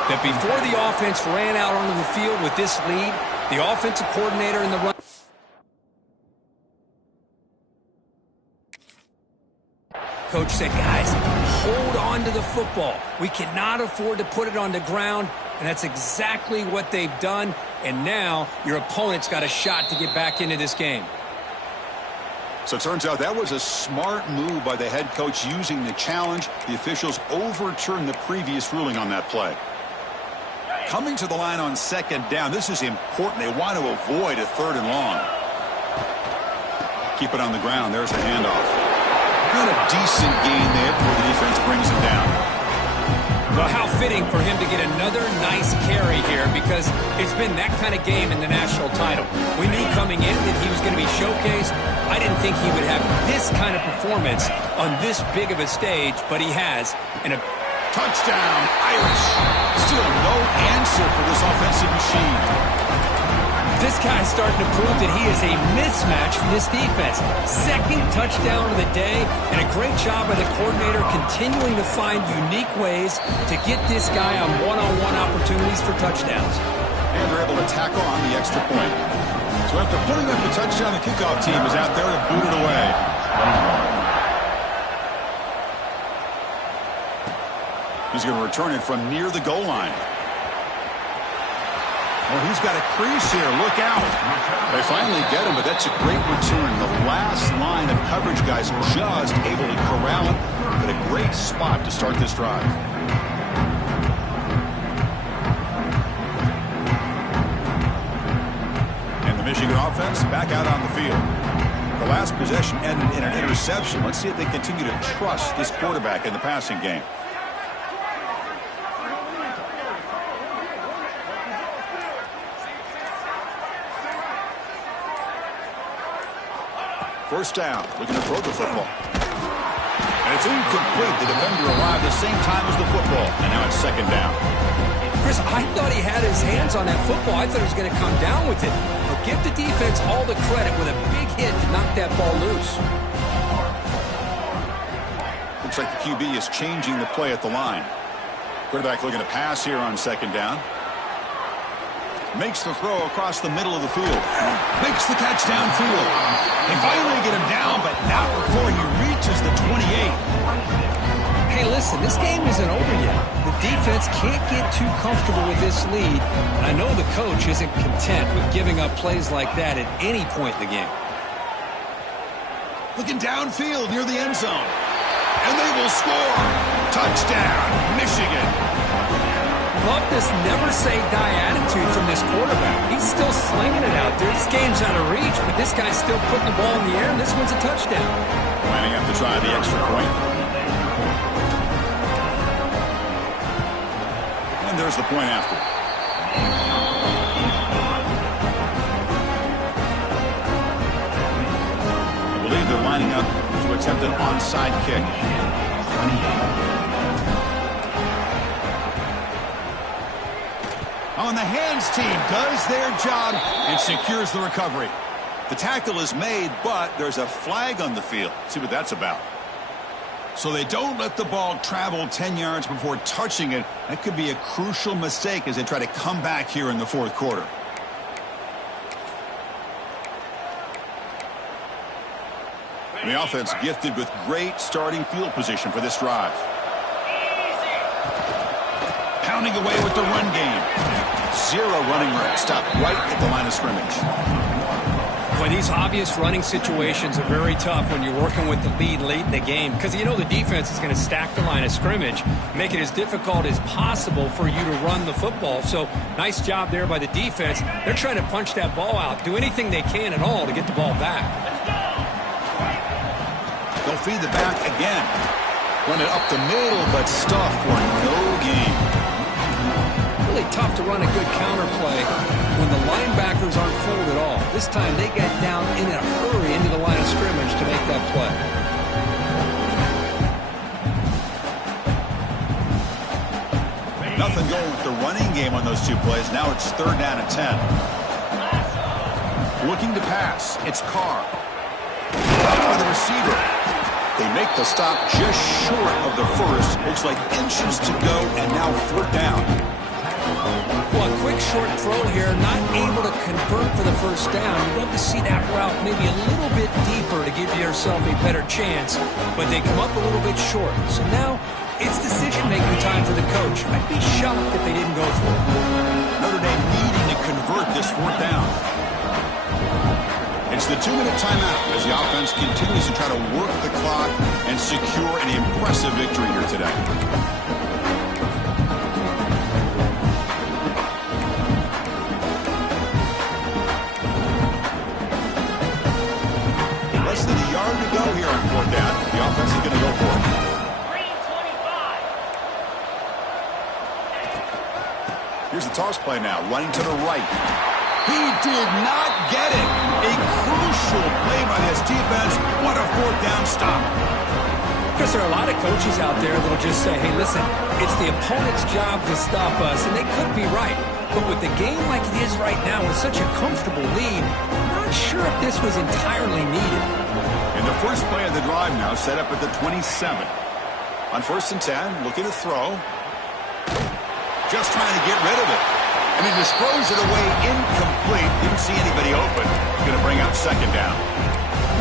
that before the offense ran out onto the field with this lead, the offensive coordinator in the run. Coach said, guys, hold on to the football. We cannot afford to put it on the ground. And that's exactly what they've done. And now your opponent's got a shot to get back into this game. So it turns out that was a smart move by the head coach using the challenge. The officials overturned the previous ruling on that play. Coming to the line on second down, this is important. They want to avoid a 3rd and long. Keep it on the ground. There's a handoff. Got a decent gain there before the defense brings him down. Well, how fitting for him to get another nice carry here, because it's been that kind of game in the national title. We knew coming in that he was going to be showcased. I didn't think he would have this kind of performance on this big of a stage, but he has. And a touchdown, Irish. Still no answer for this offensive machine. This guy's starting to prove that he is a mismatch for this defense. 2nd touchdown of the day, and a great job by the coordinator continuing to find unique ways to get this guy on one-on-one opportunities for touchdowns. And they're able to tackle on the extra point. So after putting up the touchdown, the kickoff team is out there to boot it away. He's going to return it from near the goal line. Oh, he's got a crease here. Look out. They finally get him, but that's a great return. The last line of coverage guys just able to corral him. But a great spot to start this drive. And the Michigan offense back out on the field. The last possession ended in an interception. Let's see if they continue to trust this quarterback in the passing game. First down, looking to throw the football. And it's incomplete. The defender arrived at the same time as the football. And now it's 2nd down. Chris, I thought he had his hands on that football. I thought he was going to come down with it. But give the defense all the credit with a big hit to knock that ball loose. Looks like the QB is changing the play at the line. Quarterback looking to pass here on 2nd down. Makes the throw across the middle of the field. Makes the catch downfield. They finally get him down, but not before he reaches the 28. Hey, listen, this game isn't over yet. The defense can't get too comfortable with this lead. And I know the coach isn't content with giving up plays like that at any point in the game. Looking downfield near the end zone. And they will score. Touchdown, Michigan. Love this never-say-die attitude from this quarterback. He's still slinging it out there. This game's out of reach, but this guy's still putting the ball in the air, and this one's a touchdown. Lining up to try the extra point. And there's the point after. I believe they're lining up to attempt an onside kick. On the hands team does their job and secures the recovery. The tackle is made, but there's a flag on the field. See what that's about. So they don't let the ball travel 10 yards before touching it. That could be a crucial mistake as they try to come back here in the 4th quarter. And the offense gifted with great starting field position for this drive. Pounding away with the run game. 0 running room. Stop right at the line of scrimmage. Boy, these obvious running situations are very tough when you're working with the lead late in the game, because you know the defense is going to stack the line of scrimmage, make it as difficult as possible for you to run the football. So nice job there by the defense. They're trying to punch that ball out, do anything they can at all to get the ball back. They'll feed the back again. Run it up the middle, but stuff for no gain. Really tough to run a good counter play when the linebackers aren't fooled at all. This time they get down in a hurry into the line of scrimmage to make that play. Nothing going with the running game on those 2 plays. Now it's 3rd down and 10. Looking to pass. It's Carr. By the receiver. They make the stop just short of the first. Looks like inches to go, and now 4th down. Well, a quick short throw here, not able to convert for the first down. You'd love to see that route maybe a little bit deeper to give yourself a better chance, but they come up a little bit short. So now It's decision-making time for the coach. I'd be shocked if they didn't go for it. Notre Dame needing to convert this fourth down. It's the 2-minute timeout as the offense continues to try to work the clock and secure an impressive victory here today. Less than a yard to go here on fourth down. The offense is going to go for it. 3:25. Here's the toss play now, running to the right. He did not get it. A crucial play by this defense. What a fourth down stop. Because there are a lot of coaches out there that will just say, hey, listen, it's the opponent's job to stop us, and they could be right. But with the game like it is right now with such a comfortable lead, I'm not sure if this was entirely needed. And the first play of the drive now set up at the 27. On 1st and 10, looking to throw. Just trying to get rid of it. And he just throws it away incomplete. Didn't see anybody open. Going to bring up second down.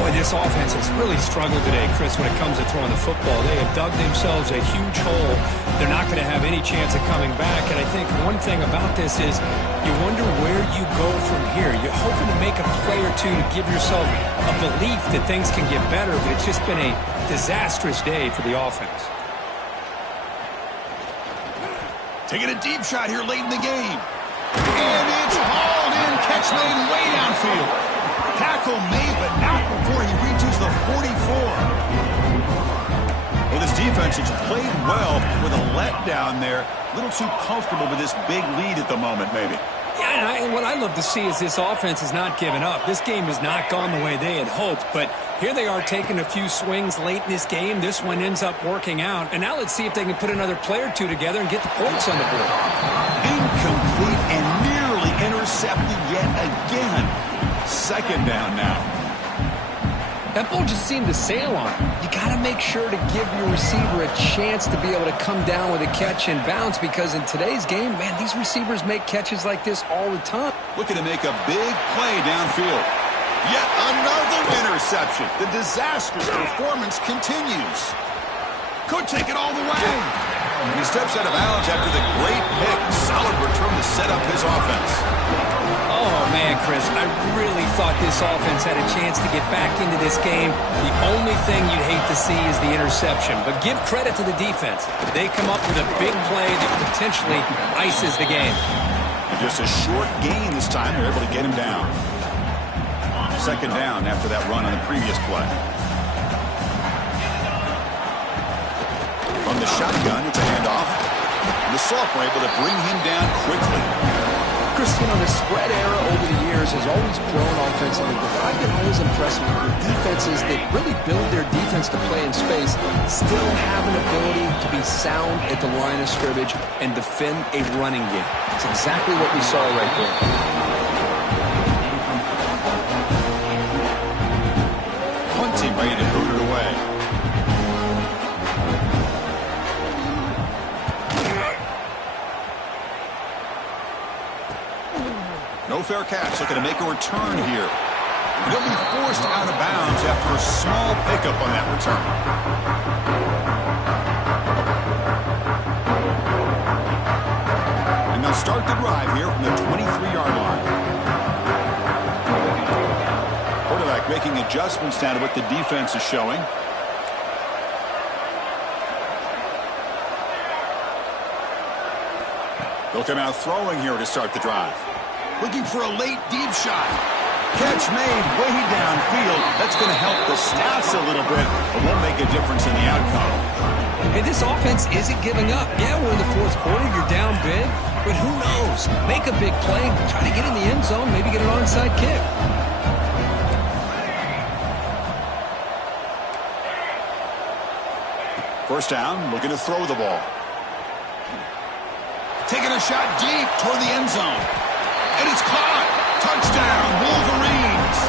Boy, this offense has really struggled today, Chris, when it comes to throwing the football. They have dug themselves a huge hole. They're not going to have any chance of coming back. And I think one thing about this is you wonder where you go from here. You're hoping to make a play or two to give yourself a belief that things can get better, but it's just been a disastrous day for the offense. Taking a deep shot here late in the game. And it's hauled in. Catch made way downfield. Tackle made, but not before he reaches the 44. Well, this defense has played well with a letdown there. A little too comfortable with this big lead at the moment, maybe. Yeah, and what I love to see is this offense has not given up. This game has not gone the way they had hoped, but here they are taking a few swings late in this game. This one ends up working out, and now let's see if they can put another play or two together and get the points on the board. Incomplete and nearly intercepted yet again. Second down now. That ball just seemed to sail on him. You got to make sure to give your receiver a chance to be able to come down with a catch and bounce, because in today's game, man, these receivers make catches like this all the time. Looking to make a big play downfield. Yet another interception. The disastrous performance continues. Could take it all the way. And he steps out of bounds after the great pick. Solid return to set up his offense. Oh, man, Chris, I really thought this offense had a chance to get back into this game. The only thing you'd hate to see is the interception. But give credit to the defense. They come up with a big play that potentially ices the game. And just a short gain this time. They're able to get him down. Second down after that run on the previous play. From the shotgun, it's a handoff. And the Soft were able to bring him down quickly. Chris, you know, the spread era over the years has always grown offensively, but I've been always impressed with defenses that really build their defense to play in space, still have an ability to be sound at the line of scrimmage and defend a running game. It's exactly what we saw right there. Punting ready to boot it away. No fair catch, looking to make a return here. He'll be forced out of bounds after a small pickup on that return. And they'll start the drive here from the 23-yard line. Quarterback making adjustments now to what the defense is showing. They'll come out throwing here to start the drive. Looking for a late deep shot. Catch made way downfield. That's going to help the stats a little bit, but won't make a difference in the outcome. Hey, this offense isn't giving up. Yeah, we're in the fourth quarter. You're down big, but who knows? Make a big play. Try to get in the end zone. Maybe get an onside kick. First down, looking to throw the ball. Taking a shot deep toward the end zone. And it's caught. Touchdown, Wolverines.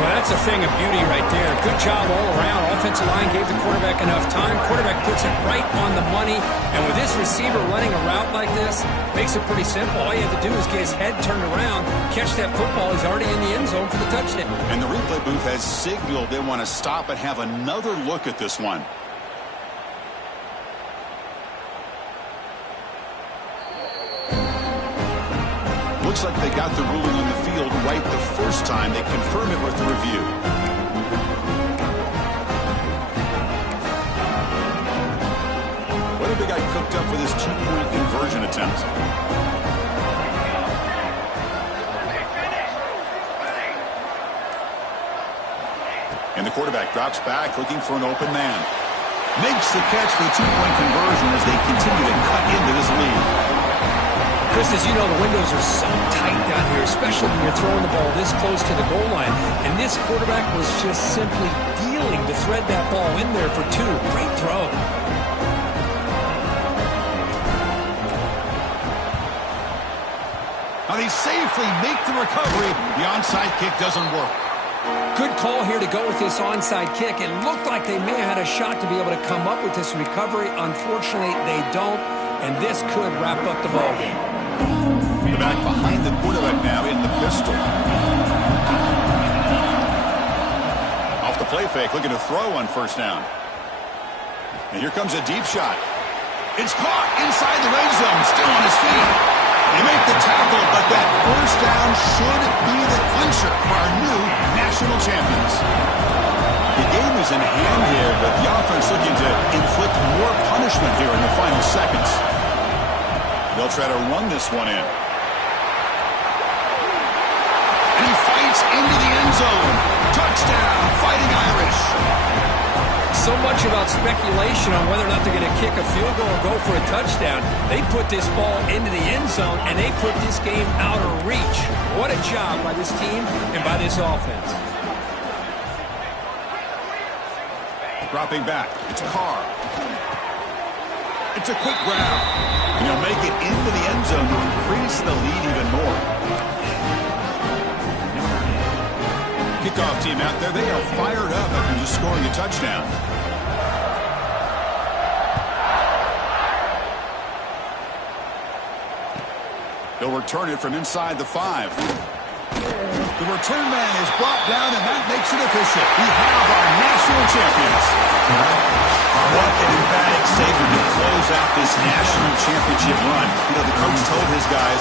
Well, that's a thing of beauty right there. Good job all around. Offensive line gave the quarterback enough time. Quarterback puts it right on the money. And with this receiver running a route like this, makes it pretty simple. All you have to do is get his head turned around, catch that football. He's already in the end zone for the touchdown. And the replay booth has signaled they want to stop and have another look at this one. Looks like they got the ruling on the field right the first time. They confirm it with the review. What have they got cooked up with this two-point conversion attempt? And the quarterback drops back, looking for an open man. Makes the catch for the two-point conversion as they continue to cut into this lead. Chris, as you know, the windows are so tight down here, especially when you're throwing the ball this close to the goal line. And this quarterback was just simply dealing to thread that ball in there for two. Great throw. Now they safely make the recovery. The onside kick doesn't work. Good call here to go with this onside kick. It looked like they may have had a shot to be able to come up with this recovery. Unfortunately, they don't, and this could wrap up the ball game. The back behind the quarterback now in the pistol. Off the play fake, looking to throw on first down. And here comes a deep shot. It's caught inside the red zone, still on his feet. They make the tackle, but that first down should be the clincher for our new national champions. The game is in hand here, but the offense looking to inflict more punishment here in the final seconds. They'll try to run this one in. And he fights into the end zone. Touchdown, Fighting Irish. So much about speculation on whether or not they're going to kick a field goal or go for a touchdown. They put this ball into the end zone, and they put this game out of reach. What a job by this team and by this offense. Dropping back, it's Carr. It's a quick grab. And he'll make it into the end zone to increase the lead even more. Kickoff team out there, they are fired up after just scoring a touchdown. They'll return it from inside the 5. The return man is brought down, and that makes it official. We have our national champions. What an emphatic statement to close out this national championship run. You know, the coach told his guys,